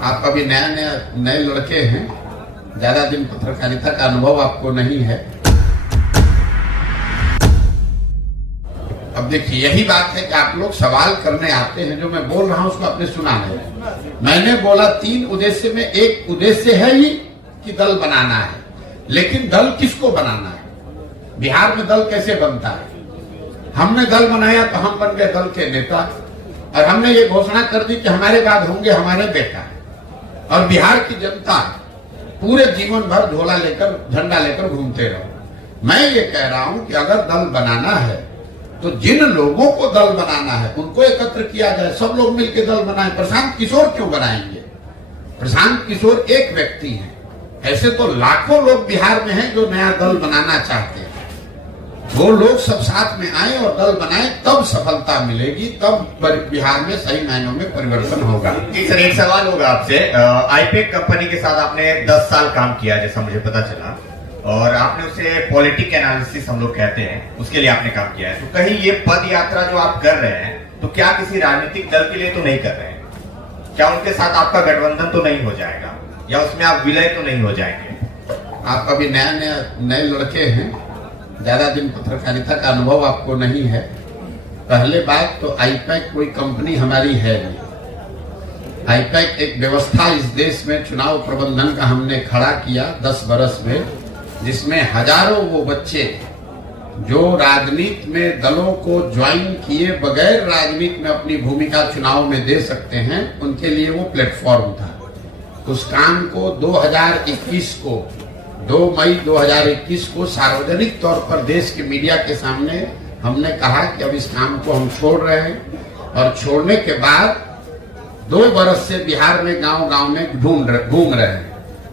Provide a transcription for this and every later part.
आप अभी नए लड़के हैं, ज्यादा दिन पत्रकारिता का अनुभव आपको नहीं है। अब देखिए, यही बात है कि आप लोग सवाल करने आते हैं, जो मैं बोल रहा हूं उसको आपने सुना नहीं। मैंने बोला 3 उद्देश्य में एक उद्देश्य है ही कि दल बनाना है, लेकिन दल किसको बनाना है? बिहार में दल कैसे बनता है? हमने दल बनाया तो हम बन गए दल के नेता, और हमने ये घोषणा कर दी कि हमारे बाद होंगे हमारे बेटा, और बिहार की जनता पूरे जीवन भर झोला लेकर झंडा लेकर घूमते रहो। मैं ये कह रहा हूं कि अगर दल बनाना है तो जिन लोगों को दल बनाना है उनको एकत्र किया जाए, सब लोग मिलकर दल बनाएं। प्रशांत किशोर क्यों बनाएंगे? प्रशांत किशोर एक व्यक्ति है, ऐसे तो लाखों लोग बिहार में हैं जो नया दल बनाना चाहते हैं। वो लोग सब साथ में आए और दल बनाए, तब सफलता मिलेगी, तब बिहार में सही मायनों में परिवर्तन होगा। जी सर, एक सवाल होगा आपसे। आईपेक कंपनी के साथ आपने 10 साल काम किया, जैसा मुझे पता चला, और आपने उसे पॉलिटिक एनालिसिस हम लोग कहते हैं, उसके लिए आपने काम किया है। तो कहीं ये पद यात्रा जो आप कर रहे हैं, तो क्या किसी राजनीतिक दल के लिए तो नहीं कर रहे हैं? क्या उनके साथ आपका गठबंधन तो नहीं हो जाएगा, या उसमें आप विलय तो नहीं हो जाएंगे? आप अभी नए लड़के हैं, ज्यादा दिन पत्रकारिता का अनुभव आपको नहीं है। पहले बात तो आईपैक कोई कंपनी हमारी है नहीं। आईपैक एक व्यवस्था इस देश में चुनाव प्रबंधन का हमने खड़ा किया 10 बरस में, जिसमें हजारों वो बच्चे जो राजनीति में दलों को ज्वाइन किए बगैर राजनीति में अपनी भूमिका चुनाव में दे सकते हैं, उनके लिए वो प्लेटफॉर्म था। उस काम को 2021 को 2 मई 2021 को सार्वजनिक तौर पर देश के मीडिया के सामने हमने कहा कि अब इस काम को हम छोड़ रहे हैं, और छोड़ने के बाद 2 बरस से बिहार में गांव-गांव में घूम रहे हैं।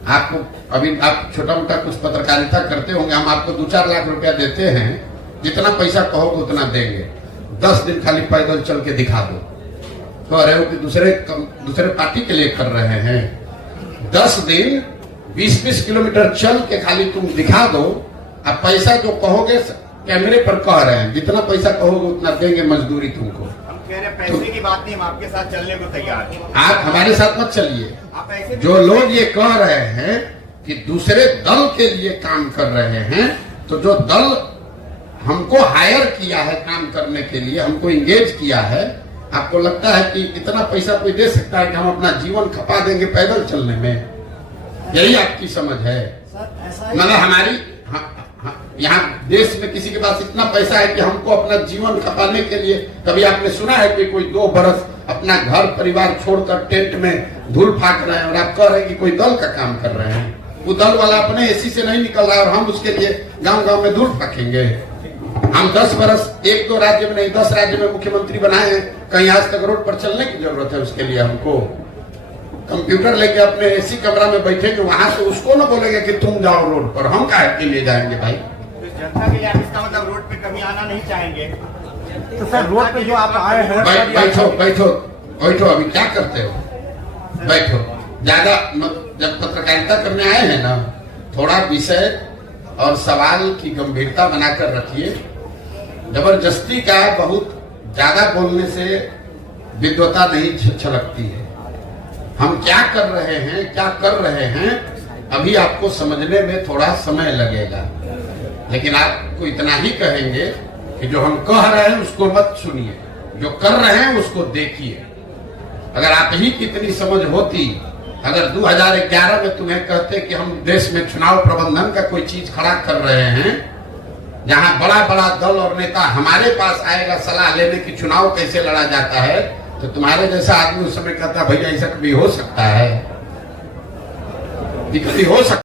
आपको अभी आप छोटा मोटा कुछ पत्रकारिता करते होंगे, हम आपको 2-4 लाख रुपया देते हैं, जितना पैसा कहोगे उतना देंगे। 10 दिन खाली पैदल चल के दिखा दो, तो अरे हो कि दूसरे पार्टी के लिए कर रहे हैं। 10 दिन 20-20 किलोमीटर चल के खाली तुम दिखा दो। अब पैसा जो कहोगे कैमरे पर कह रहे हैं, जितना पैसा कहोगे उतना देंगे मजदूरी तुमको। हम कह रहे हैं पैसे की बात नहीं, हम आपके साथ चलने को तैयार हैं। आप हमारे साथ मत चलिए। जो लोग ये कह रहे हैं कि दूसरे दल के लिए काम कर रहे हैं, तो जो दल हमको हायर किया है काम करने के लिए, हमको इंगेज किया है, आपको लगता है कि इतना पैसा कोई दे सकता है कि हम अपना जीवन खपा देंगे पैदल चलने में? यही आपकी समझ है? मतलब हमारी यहाँ देश में किसी के पास इतना पैसा है कि हमको अपना जीवन खपाने के लिए, कभी आपने सुना है कि कोई 2 बरस अपना घर परिवार छोड़कर टेंट में धूल फाक रहे हैं, और आप कह रहे हैं कि कोई दल का काम कर रहे हैं? वो दल वाला अपने एसी से नहीं निकल रहा है, और हम उसके लिए गांव-गांव में धूल फाकेंगे? हम 10 बरस 1-2 राज्य में नहीं 10 राज्य में मुख्यमंत्री बनाए हैं, कहीं आज तक रोड पर चलने की जरूरत है? उसके लिए हमको कंप्यूटर लेके अपने एसी कमरा में बैठेंगे, वहां से उसको ना बोलेंगे कि तुम जाओ रोड पर, हम काहे के लिए जाएंगे भाई? तो जनता के लिए आप इसका मतलब रोड पे कभी आना नहीं चाहेंगे? तो सर रोड पे जो आप आए हैं, बैठो अभी क्या करते हो? बैठो। ज्यादा जब पत्रकारिता करने आए हैं ना, थोड़ा विषय और सवाल की गंभीरता बनाकर रखिए। जबरदस्ती का बहुत ज्यादा बोलने से विद्वता नहीं छलकती है। हम क्या कर रहे हैं अभी आपको समझने में थोड़ा समय लगेगा, लेकिन आपको इतना ही कहेंगे कि जो हम कह रहे हैं उसको मत सुनिए, जो कर रहे हैं उसको देखिए। अगर आप ही की इतनी समझ होती, अगर 2011 में तुम्हें कहते कि हम देश में चुनाव प्रबंधन का कोई चीज खड़ा कर रहे हैं, जहां बड़ा दल और नेता हमारे पास आएगा सलाह लेने की चुनाव कैसे लड़ा जाता है, तो तुम्हारे जैसा आदमी उस समय कहता भैया ऐसा कभी हो सकता है? कभी हो सकता